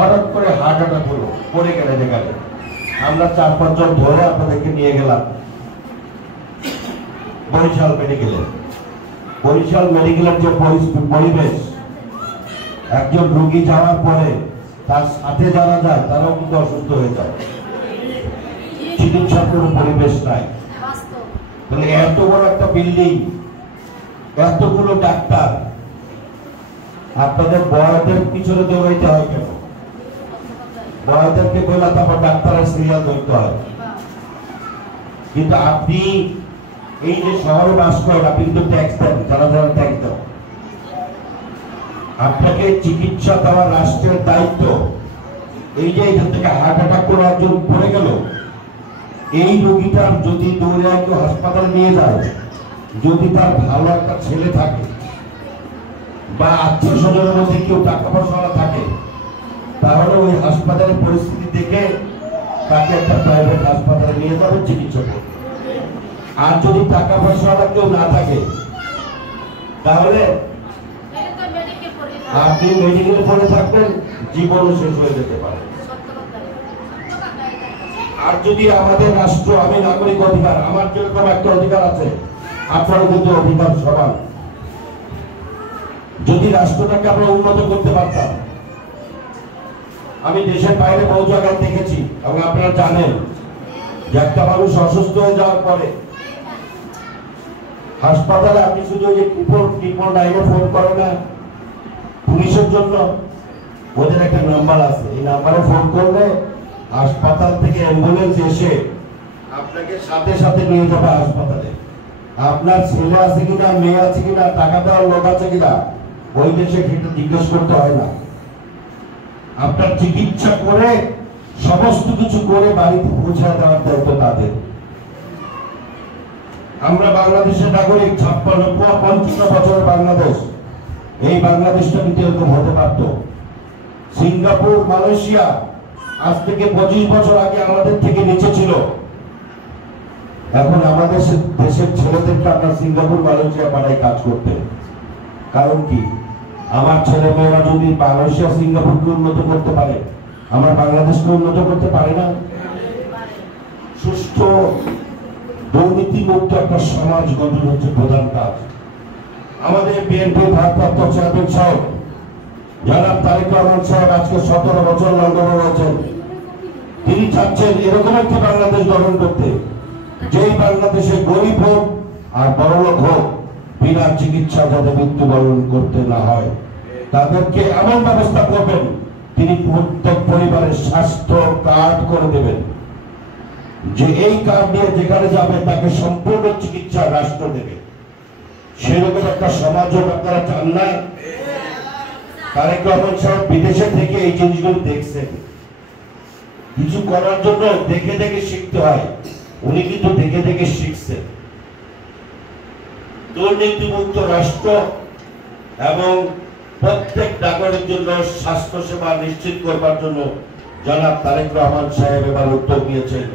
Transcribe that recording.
হঠাৎ করে heart attack হলো, পড়ে গেলেন এখানে। আমরা 4-5 জন ধরে আপনাদেরকে নিয়ে গেলাম বরিশাল মেডিকেলে। বরিশাল মেডিকেলের যে পরিবেশ, একজন রোগী যাওয়ার পরে তার সাথে যারা যায় তারাও কিন্তু অসুস্থ হয়ে যায়, চিকিৎসার কোনো পরিবেশ নাই। তাহলে এত বড় একটা বিল্ডিং, এতগুলো ডাক্তার, আপনাদের বড়দের পিছনে দৌড়াইতে হয় কেন? বড়দেরকে বলে তারপর ডাক্তারের সিরিয়াল ধরতে হয়। কিন্তু আপনি এই যে শহরে বাস করেন, আপনি কিন্তু ট্যাক্স দেন, যারা যারা ট্যাক্স দেন, আপনাকে চিকিৎসা দেওয়ার রাষ্ট্রের দায়িত্ব। এই যে এখান থেকে হার্ট অ্যাটাক করে একজন পড়ে গেল, এই রোগীটার যদি দৌড়ে কেউ হাসপাতালে নিয়ে যায়, যদি তার ভালো একটা ছেলে থাকে বা আত্মীয় স্বজনের মধ্যে কেউ টাকা পয়সা থাকে, তাহলে ওই হাসপাতালের পরিস্থিতি দেখে তাকে একটা প্রাইভেট হাসপাতালে নিয়ে যাবে চিকিৎসা করবে। আর যদি টাকা পয়সা কেউ না থাকে, তাহলে আপনি মেডিকেলে পড়ে থাকবেন, জীবনও শেষ হয়ে যেতে পারে। আর যদি আমাদের রাষ্ট্র, আমি নাগরিক অধিকার, আমার যেরকম একটা অধিকার আছে, আপনারও কিন্তু অধিকার সমান। যদি রাষ্ট্রটাকে আমরা উন্নত করতে পারতাম, আমি দেশের বাইরে বহু জায়গায় দেখেছি এবং আপনারা জানেন যে একটা মানুষ অসুস্থ হয়ে যাওয়ার পরে হাসপাতালে আপনি শুধু ওই যে 999 ফোন করেন না পুলিশের জন্য, ওদের একটা নাম্বার আছে, এই নাম্বারে ফোন করলে হাসপাতাল থেকে অ্যাম্বুলেন্স এসে আপনাকে সাথে সাথে নিয়ে যাবে হাসপাতালে। আপনার ছেলে আছে কিনা, মেয়ে আছে কিনা, টাকা দেওয়ার লোক আছে কিনা, ওই দেশে জিজ্ঞেস করতে হয় না। আপনার চিকিৎসা করে সমস্ত কিছু করে বাড়িতে পৌঁছে দেওয়ার দায়িত্ব তাদের। আমরা বাংলাদেশের নাগরিক, 55 বছরের বাংলাদেশ, এই বাংলাদেশটা কিন্তু এরকম হতে পারত। সিঙ্গাপুর, মালয়েশিয়া আজ থেকে 25 বছর আগে আমাদের থেকে নিচে ছিল। এখন আমাদের দেশের ছেলেদেরকে আমরা সিঙ্গাপুর, মালয়েশিয়া পাঠাই কাজ করতে। কারণ কি? আমার ছেলে মেয়েরা যদি মালয়েশিয়া, সিঙ্গাপুরকে উন্নত করতে পারে, আমরা বাংলাদেশকে উন্নত করতে পারি না? সুষ্ঠু দুর্নীতিমুক্ত একটা সমাজ গঠন হচ্ছে প্রধান কাজ। আমাদের বিএনপি ভারপ্রাপ্ত চেয়ারম্যান সাহেব জনাব তারেক রহমান সাহেব আজকে 17 বছর লন্ডনে রয়েছেন। তিনি চাচ্ছেন এরকম একটি বাংলাদেশ গঠন করতে, যেই বাংলাদেশে গরিব হোক আর বড়লোক হোক বিনা চিকিৎসা যাতে মৃত্যুবরণ করতে না হয়, তাদেরকে এমন ব্যবস্থা করবেন, তিনি প্রত্যেক পরিবারের স্বাস্থ্য কার্ড করে দেবেন, যে এই কার্ড নিয়ে যেখানে যাবে তাকে সম্পূর্ণ চিকিৎসা রাষ্ট্র দেবে। সেরকম একটা সমাজও আপনারা চান না? তারেক রহমান সাহেব বিদেশে থেকে এই জিনিসগুলো দেখছেন। কিছু করার জন্য দেখে দেখে শিখতে হয়, উনি কিন্তু দেখে দেখে শিখছেন। দুর্নীতিমুক্ত রাষ্ট্র এবং প্রত্যেক নাগরিকের জন্য স্বাস্থ্য সেবা নিশ্চিত করবার জন্য জনাব তারেক রহমান সাহেব এবার উদ্যোগ নিয়েছেন।